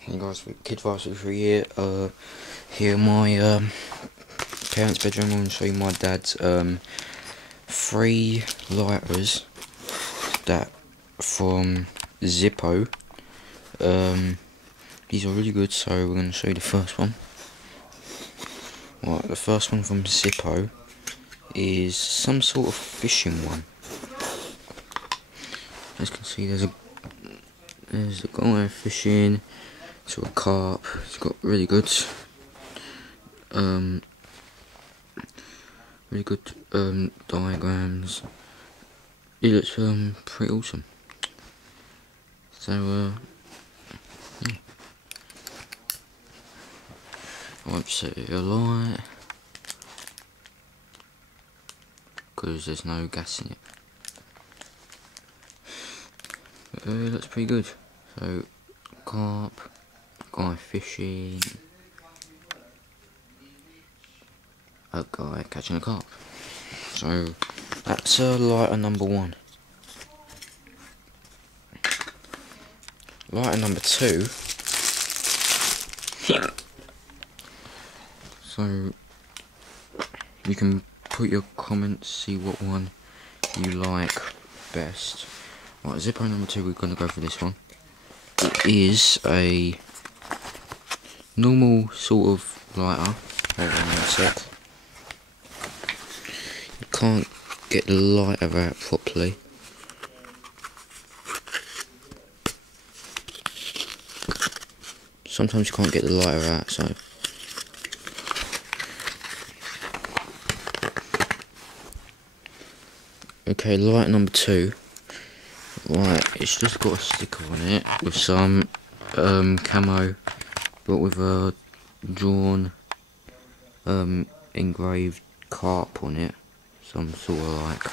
Hey guys, Kid Varsity 3 here. Here in my parents' bedroom. I'm going to show you my dad's 3 lighters that from Zippo. These are really good, so we're going to show you the first one. Right, the first one from Zippo is some sort of fishing one. As you can see, there's a guy fishing to a carp. It's got really good diagrams. It looks pretty awesome. So yeah. I won't set it alight because there's no gas in it. But, it looks pretty good. So carp, guy fishing, a guy catching a carp. So that's lighter number 1. Lighter number 2. So you can put your comments, see what one you like best. Right, Zippo number 2, we're going to go for this one. It is a normal sort of lighter. Hold on a sec. You can't get the lighter out properly. Sometimes you can't get the lighter out, so okay, light number 2. Right, it's just got a sticker on it with some camo, but with a drawn engraved carp on it, some sort of like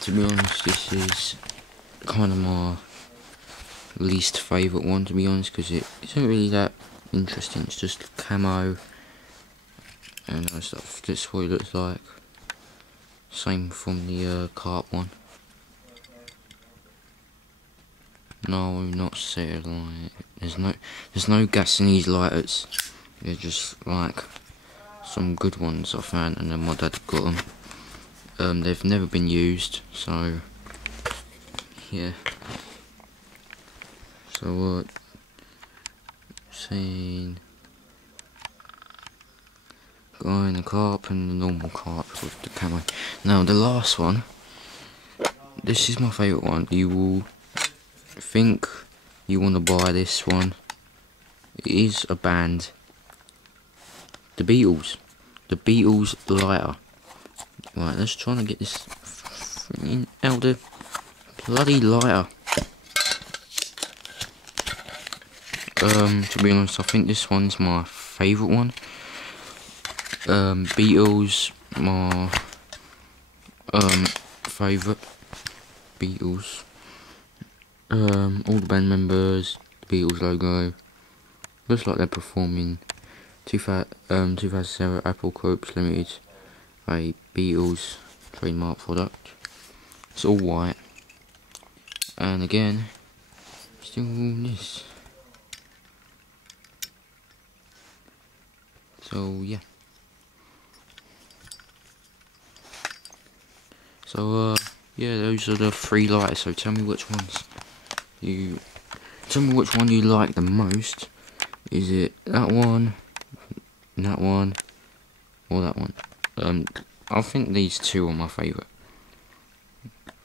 to be honest, this is kind of my least favourite one, to be honest, because it isn't really that interesting. It's just camo and stuff. That's what it looks like. Same from the carp one. No, not set it alight. There's no gas in these lighters. They're just like some good ones I found, and then my dad got them. They've never been used, so yeah. So seeing guy in the carp and the normal carp with the camo. Now the last one, this is my favourite one. You will think you want to buy this one. It is a band. The Beatles lighter. Right, let's try and get this out the bloody lighter. To be honest, I think this one's my favourite one. Beatles, my favourite. Beatles. All the band members, the Beatles logo. Looks like they're performing 2007 Apple Corps Limited, a Beatles trademark product. It's all white, and again, still this. So yeah. So yeah, those are the 3 lighters. So tell me which ones you like the most. Is it that one, or that one? I think these 2 are my favourite.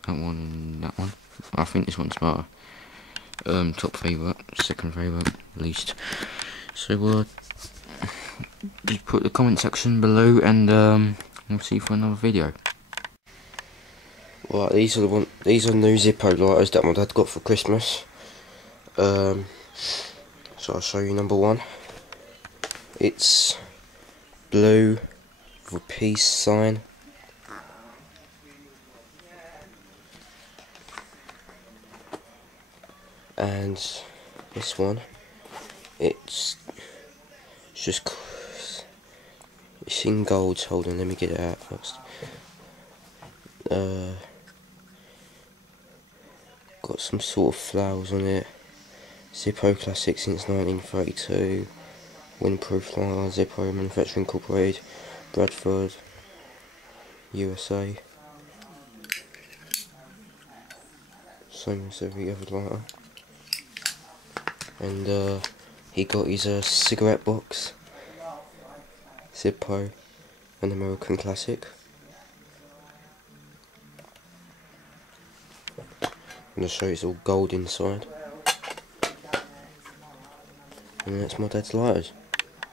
That one and that one. I think this one's my top favourite, second favourite, least. So just put the comment section below, and we'll see you for another video. Right, these are new Zippo lighters that my dad got for Christmas. So I'll show you number 1. It's blue with a peace sign. And this one, it's in gold. Hold on, let me get it out first. got some sort of flowers on it. Zippo classic since 1932. Windproof lighter, Zippo Manufacturing Incorporated, Bradford, USA. Same as every other lighter. And he got his cigarette box, Zippo, an American classic. I'm going to show you it's all gold inside. And that's my dad's lighters.